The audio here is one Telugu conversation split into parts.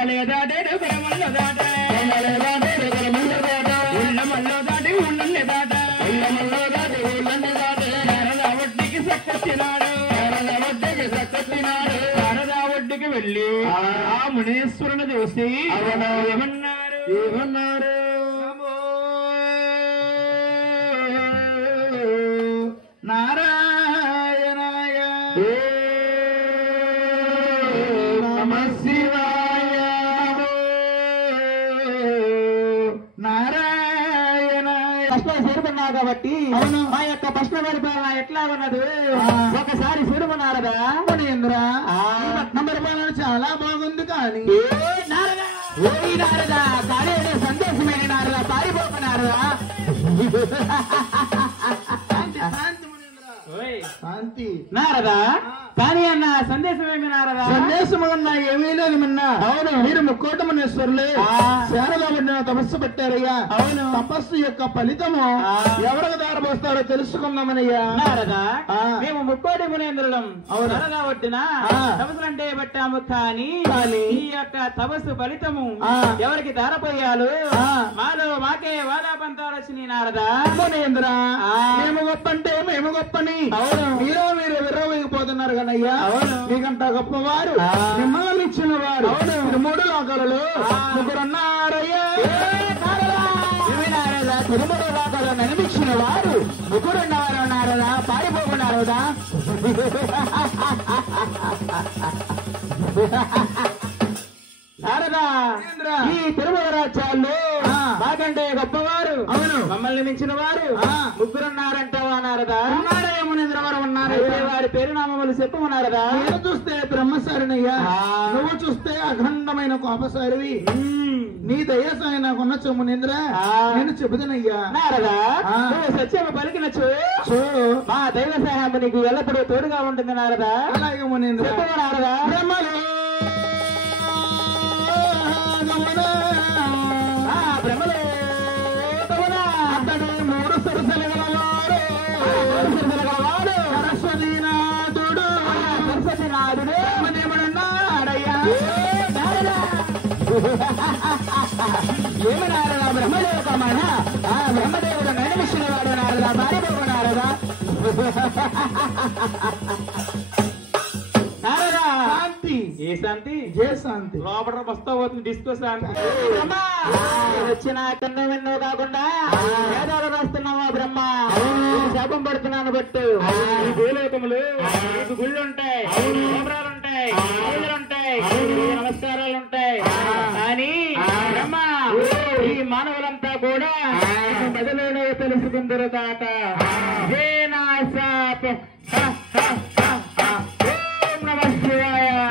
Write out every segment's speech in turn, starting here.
కొండలే దాటేడు గ్రామంలో దాట ఉళ్ళమల్లో దాటి ఊళ్ళని దాట శారదా ఒడ్డికి సక్కచ్చినాడు శారదా ఒడ్డికి వెళ్ళి ఆ మునీశ్వరుని చూసి ఏమన్నారు నారాయణాయ నమ శివాయ నారాయణాయ కష్టాలు చేరుకున్నావు కాబట్టి మా యొక్క ప్రశ్న పరిపాలన ఎట్లా ఉన్నది ఒకసారి చూడమన్నారదా ఇంద్ర పరిపాలన చాలా బాగుంది కానీ నారదా కానీ సందేశమైన నారదా పారిపోకున్నారదా శాంతి నారదా కానీ అన్న సందేశం ఏమి నారదా సందేశం అన్నా ఏమీ లేదు మిన్నా అవును మీరు ముక్కోట మునేశ్వరులే శారదా పడిన తపస్సు పెట్టారయ్యా అవును తపస్సు యొక్క ఫలితము ఎవరికి దారపోస్తారో తెలుసుకుందామనయ్యా నారదా మేము ముక్కోటి మునేంద్రులం శారదా ఒడ్డిన తపస్సులు అంటే పెట్టాము కానీ ఈ యొక్క తపస్సు ఫలితము ఎవరికి దారపోయాలు మాలో మాకే వాదా పంతాలు వచ్చినాయి నారదా మునేంద్ర మేము గొప్ప అంటే మేము గొప్పని అవును మీరు విర్రవేగిపోతున్నారు కదయ్యా అవును మీకంట గొప్పవారు మిమ్మల్ని ఇచ్చిన వారు అవును మూడు లోకాలలో ముగ్గురున్నారయ్యా తిరుమల లోకాలు నడిపించిన వారు ముగ్గురున్నవారు నారదా పారిపోకున్నారుదా నారదా ఈ తిరుమల రాజ్యాల్లో మాకంటే గొప్పవారు అవును మమ్మల్ని మించిన వారు ముగ్గురున్నారంటావా నారదా ఉన్నారు వారి పేరు నామములు చెప్పమన్నారదా నేను చూస్తే బ్రహ్మసారినయ్యా నువ్వు చూస్తే అఖండమైన కోపసారివి నీ దయసాయి నాకున్న మునేంద్ర నేను చెబుతానయ్యా నారదా నువ్వు సత్యము పలికినచ్చు మా దైవ సహాయం నీకు ఎల్లప్పుడూ తోడుగా ఉంటుంది నారదా అలాగే మునేంద్ర చెప్పు నారదా బ్రహ్మలో అతడు మూడు సరసలు గలవాడు సరస్వతీనాథుడు సరస్వతీనాథుడు బ్రహ్మదేవుడున్నాడయ్యా ఏమి నారదా బ్రహ్మదేవకమైన బ్రహ్మదేవుడు నడిమిషన్ వాడు నారదా భార్యబాబు నారదా నారదా శాంతి ఏ శాంతి జయ శాంతి లోపల వస్తా పోతుంది డిస్కో శాంతి వచ్చిన కన్ను విన్నో కాకుండా వేదాలు రాస్తున్నావా బ్రహ్మ శాపం పడుతున్నాను బట్టు ఈ భూలోకములు నీకు గుళ్ళు ఉంటాయి గోపురాలు ఉంటాయి పూజలు ఉంటాయి నమస్కారాలు ఉంటాయి కానీ బ్రహ్మ ఈ మానవులంతా కూడా ప్రజలోనే తెలుసుకుందరు దాట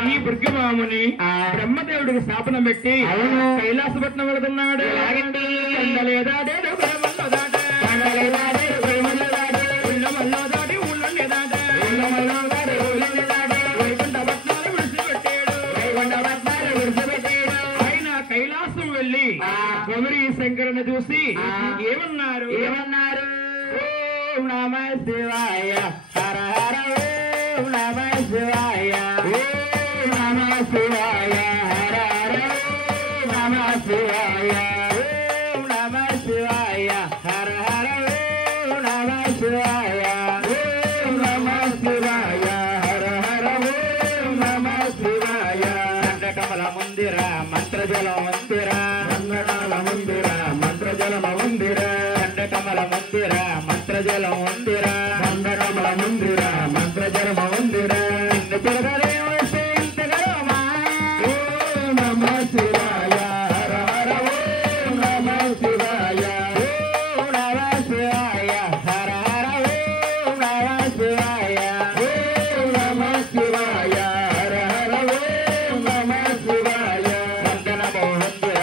ఈ బుర్గమాముని బ్రహ్మదేవుడికి శాపనం పెట్టి కైలాసపట్నం వెళుతున్నాడు ఆయన కైలాసం వెళ్ళి గౌరీ శంకరుని చూసి ఏమన్నారు ఓం నమ శివాయ హర హర ఓం నమ శివాయ ఓం నమ శివాయ హర హర ఓం నమ శివాయ ఓం నమ శివాయ హర హర ఓం నమ శివాయ ఓం నమ శివాయ హర హర ఓం నమ శివాయ దండకమల ముందిర మంత్రజల మందిర రంగనాల ముందిర మంత్రజల మందిర దండకమల ముందిర మంత్రజల మందిర దండకమల మందిర మంత్రజల మందిర నమ శివాయ హర హర ఓం నమ శివాయ ఓం నమ శివాయ హర హర ఓం నమ శివాయ ఓం నమ శివాయ హర హర ఓం నమ శివాయ మంగళ మందిర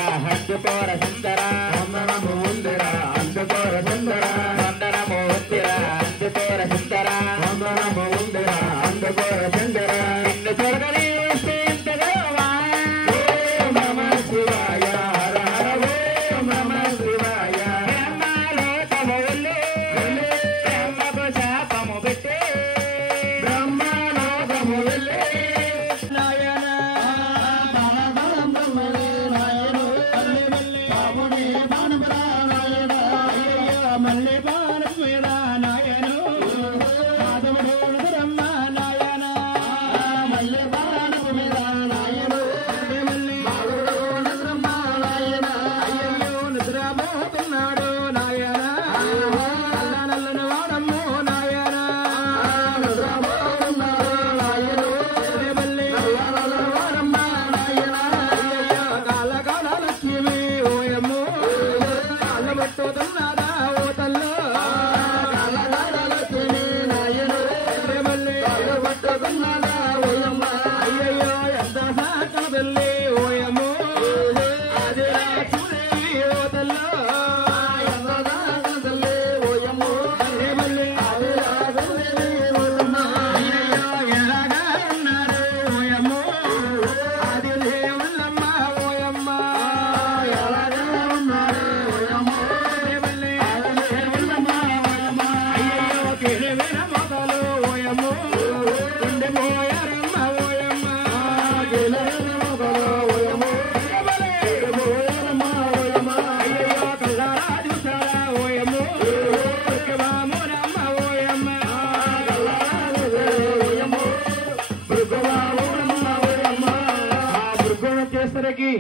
వచ్చేసరికి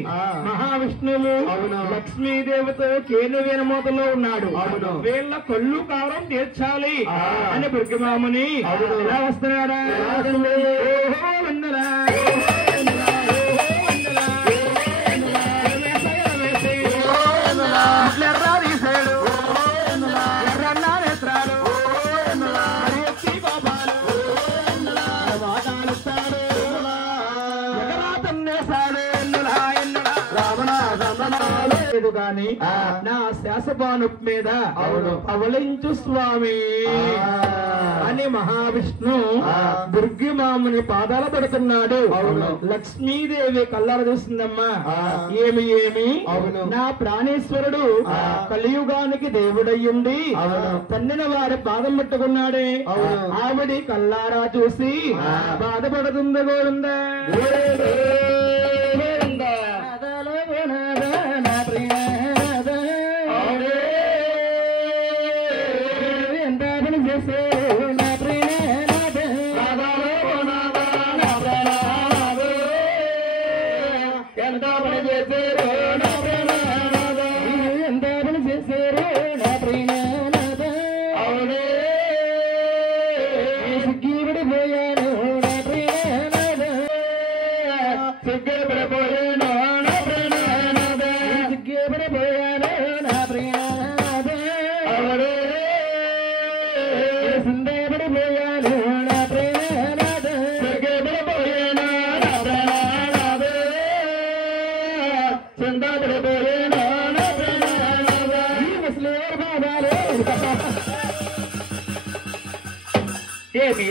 మహావిష్ణువు లక్ష్మీదేవితో కేను వేణమోతలో ఉన్నాడు. వీళ్ళ కళ్ళు కారం తీర్చాలి అని దుర్గమాముని ఎలా వస్తున్నాడా? గాని నా శాసపాను మీద అవలించు స్వామి అని మహావిష్ణు దుర్గిమాముని పాదాల పెడుతున్నాడు. లక్ష్మీదేవి కళ్ళార చూస్తుందమ్మా. ఏమి నా ప్రాణేశ్వరుడు కలియుగానికి దేవుడయ్యుండి తన్నిన వారి పాదం పెట్టుకున్నాడే. ఆవిడి కళ్ళారా చూసి బాధపడుతుందో గోరుందా?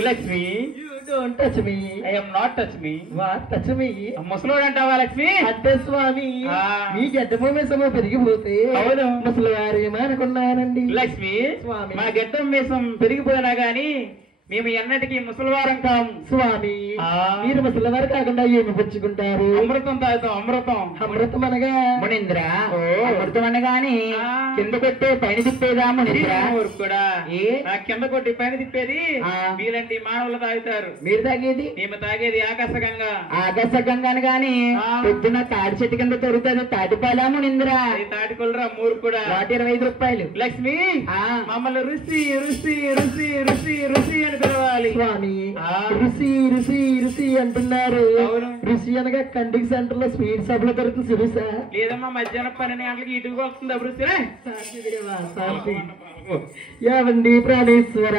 Lakshmi, don't touch me. I am not touch me. What touch me? ముసలోడు అంటావా లక్ష్మి? అంటే స్వామి మీ గడ్డము మీసము పెరిగిపోతే అవును ముసలి వారు ఏమనుకున్నానండి లక్ష్మి. స్వామి మా గడ్డం మీసం పెరిగిపోయినా గాని మేము ఎన్నటికీ ముసలివారం కాం స్వామి. మీరు ముసలివారు కాకుండా ఏమి పుచ్చుకుంటారు? అమృతం తాగుతాం. అమృతం అనగా మునింద్ర, అమృతం అనగాని కింద కొట్టే పైన తిప్పేదా మునింద్ర? కూడా కింద కొట్టి పైన తిప్పేది మీలాంటి మానవులు తాగుతారు. మీరు తాగేది? మేము తాగేది ఆకాశగంగా. ఆకాశగంగాని గాని పొద్దున తాడి చెట్టు కింద దొరుకుతుంది తాటిపాలా మునింద్ర? తాటికొలరా మూరు కూడా. వాటి 25 రూపాయలు. లక్ష్మి మమ్మల్ని రుచి రుచి రుచి రుచి రుచి అని పిలవాలి స్వామి. రుచి రుచి రుచి అంటున్నారు. రుచి అనగా కంటికి సెంటర్ లో స్వీట్ షాప్ లో దొరుకుతుంది రుచా? లేదమ్మా మధ్యాహ్నం 12 గంటలకి ఇటుకు వస్తుంది అప్పుడు రుచి. ఏవండి ప్రాణేశ్వర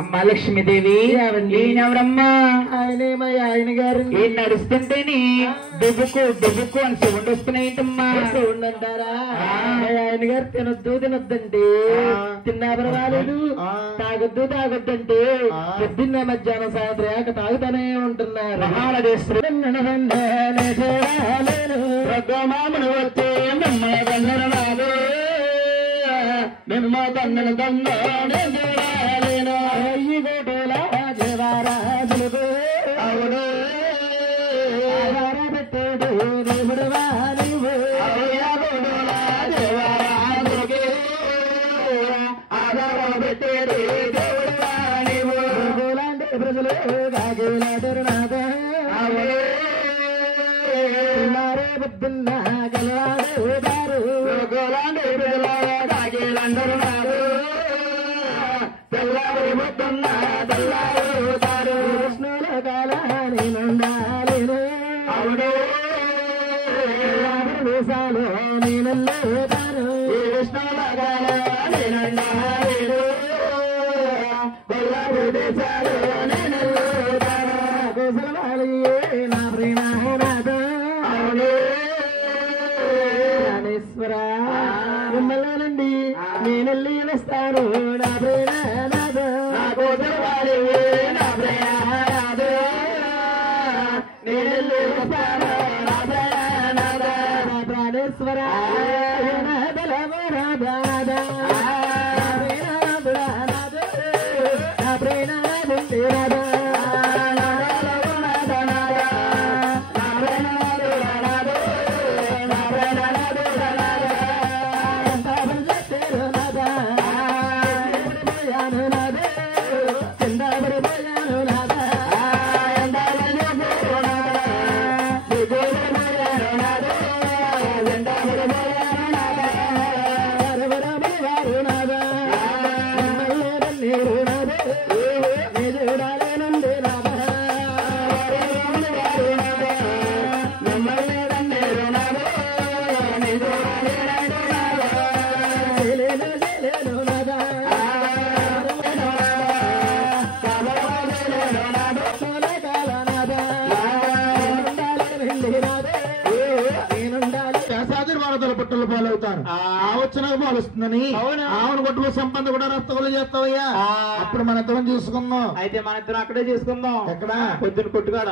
అమ్మ లక్ష్మీదేవి ఎవరమ్మా? ఆయనేమయ్య ఆయన గారు. ఏం నడుస్తుంటేని దుబ్బుకు దుబ్బుకు అని సౌండ్ వస్తున్నాయేంటమ్మా? సౌండ్ అంటారా? ఆయన గారు తినొద్దంటే తిన్నా పర్వాలేదు, తాగొద్దు తాగొద్దంటే పొద్దున్న మధ్యాహ్నం సాయంత్రం తాగుతానే ఉంటున్నారు. మామను వచ్చే మిమ్మ దండను దండను అవును పెట్టేడు దేవుడు ఆధార పెట్టేడు దేవుడు లాంటి ప్రజలు కాగేలాడరు నాద పొద్దున్న గలవాడు గోలాంటి ప్రజలు కాగేలందరు నాడు తెల్లారి పొద్దున్న తెల్లారుతారు కృష్ణుల కాలాని నందాలేను అవును వేసాలు నేనల్లుతారు కృష్ణుల కాలాని నందాలేను కొల్లారు దేశాలు నేనల్లుతారు కుశలవాలి నా ప్రేమనాథ అవును ప్రాణేశ్వర మిమ్మల్నండి నేనెళ్ళి వస్తాను నా ప్రేమనాథ కుశలవాలి నా ప్రేమనాథ నేనెళ్ళి వస్తాను నా ప్రేమనాథ ప్రాణేశ్వర గుట్టలు పాలవుతారు. ఆ వచ్చిన పాలుస్తుందని ఆవును గుట్టలు సంబంధం కూడా రస్తగులు చేస్తావయ్యా. అప్పుడు మన ఇద్దరం చూసుకుందాం. అయితే మన ఇద్దరం అక్కడే చూసుకుందాం. ఎక్కడ? పొద్దున కొట్టుగాడ.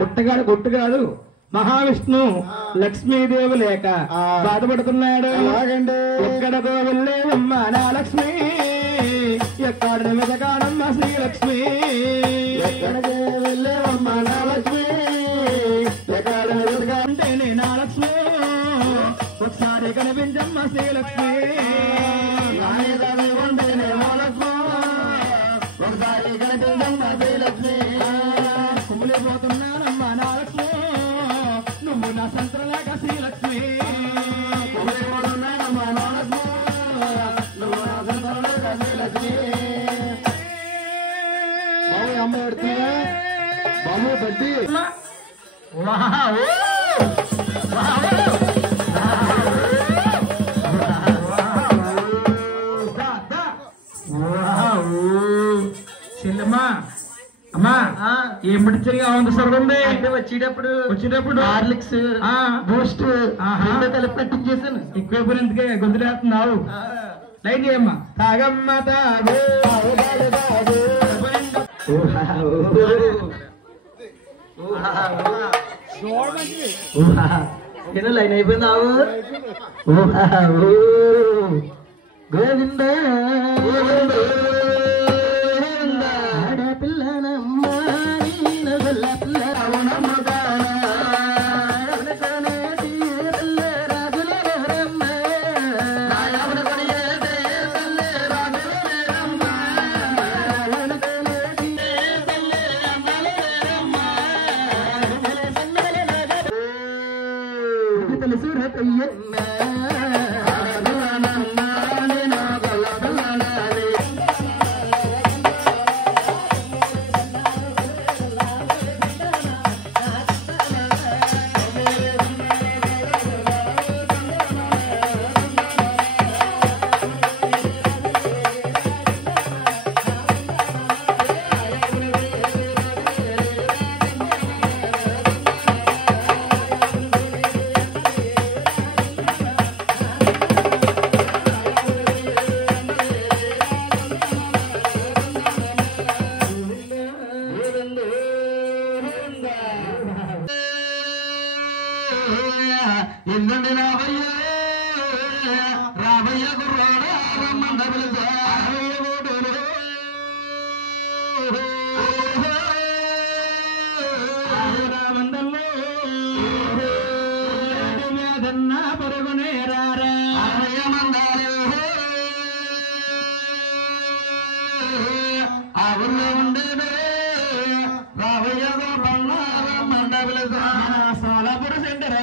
పుట్టగాడు కొట్టుగాడు మహావిష్ణు లక్ష్మీదేవి లేక బాధపడుతున్నాడు. ఎక్కడకో వెళ్ళేదమ్మ నా లక్ష్మి, ఎక్కడ వెతకాడమ్మ శ్రీలక్ష్మి. ఎక్కడికి వెళ్ళేదమ్మ నా లక్ష్మి, ఎక్కడ వెతకాంటేనే నా లక్ష్మి, ఒకసారి కనిపించమ్మ శ్రీలక్ష్మి. ఉంటేనే నా లక్ష్మి, ఒకసారి కనిపించమ్మ శ్రీలక్ష్మి. కుమిలిపోతున్నానమ్మ నా లక్ష్మి, నువ్వు నా సంతలేక శ్రీలక్ష్మి. కుమిలిపోతున్నానమ్మ నా లక్ష్మి, నువ్వు నా సంతలేక శ్రీలక్ష్మి. బాబు అమ్మ పెడుతుందా బాబు బడ్డీ. చెల్లెమ్మా అమ్మా ఏం పట్టించగా ఉంది సరదా అంటే వచ్చేటప్పుడు హార్లిక్స్ బూస్ట్ కలిపి పట్టించేసాను. ఎక్కువ ఎందుకే గొంతులేస్తున్నావు. లైట్ చేయమ్మా. తాగమ్మ తాగు లైన్ అయిపోయిందావు. గోవింద ఆడపిల్లనమ్మ ఎల్లుండి రావయ్య రావయ్య గుర్రాడా రమ్మండబులు రామండల్లో మీదన్న పరుగునే రారా మందాలు ఆ ఊళ్ళో ఉండేదే రావయ్య గుర్రాడా రమ్మండబులు సోలాపుర సెంటర్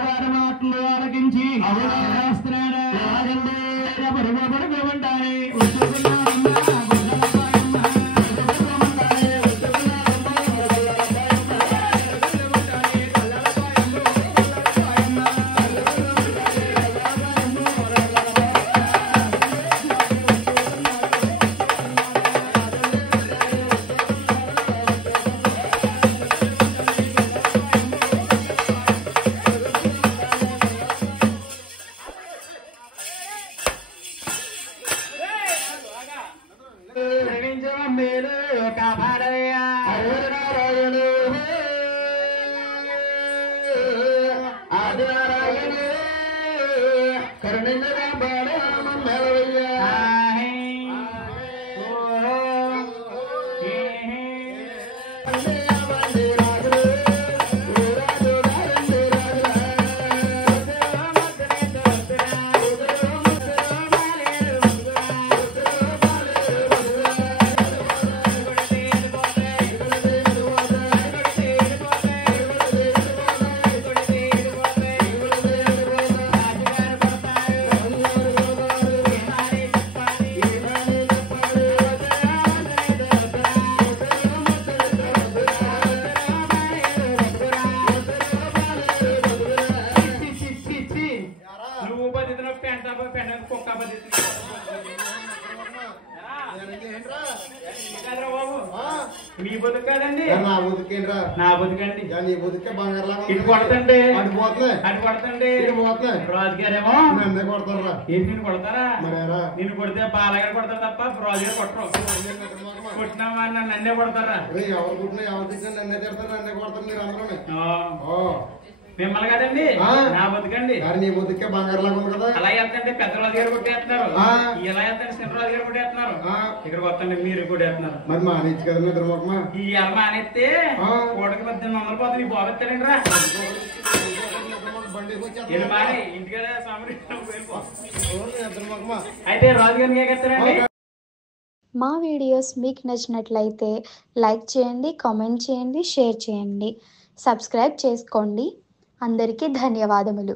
మాటలు ఆలకించి పరుగు పరుగు ఉంటాయి. మీ బతుకు కాదండి, నా బతుకేంట్రా? నా బతుకండి. నీ బతుకే బంగారులాగా ఇటు కొడతండి, అటు పోతులే, అటు కొడతండి. రాజుగారేమో నన్నే కొడతారా? ఏంటి నిన్ను కొడతారా? మరేరా నిన్ను కొడితే బాలగారు కొడతారు తప్ప రాజుగారు కొట్టరు. కొట్టినామా నన్నే కొడతారా? ఎవరు కుట్టినా ఎవరు తిట్టినా నన్నే తిడతారు, నన్నే కొడతారు మీరు అందరూ. మిమ్మల్ని కదండి, నా బతుకండి. నీ బతుకే బంగారులాగా ఉంది కదా. అలా వెళ్తంటే పెద్ద రాజు గారు కొట్టేస్తున్నారు, ఇలా వెళ్తంటే చిన్న రాజు గారు కొట్టేస్తున్నారు, ఇక్కడికి వస్తండి మీరు కొట్టేస్తున్నారు. మరి మానేచ్చు కదా నిద్రమోకమా. ఈ ఎలా మానేస్తే కోటకి 1800 పోతుంది. ఈ బాబెత్తాడండి రా మానే ఇంటికాడ అయితే రాజు గారిని ఎగెత్తారండి. మా వీడియోస్ మీకు నచ్చినట్లయితే లైక్ చేయండి, కామెంట్ చేయండి, షేర్ చేయండి, సబ్స్క్రైబ్ చేసుకోండి. అందరికీ ధన్యవాదములు.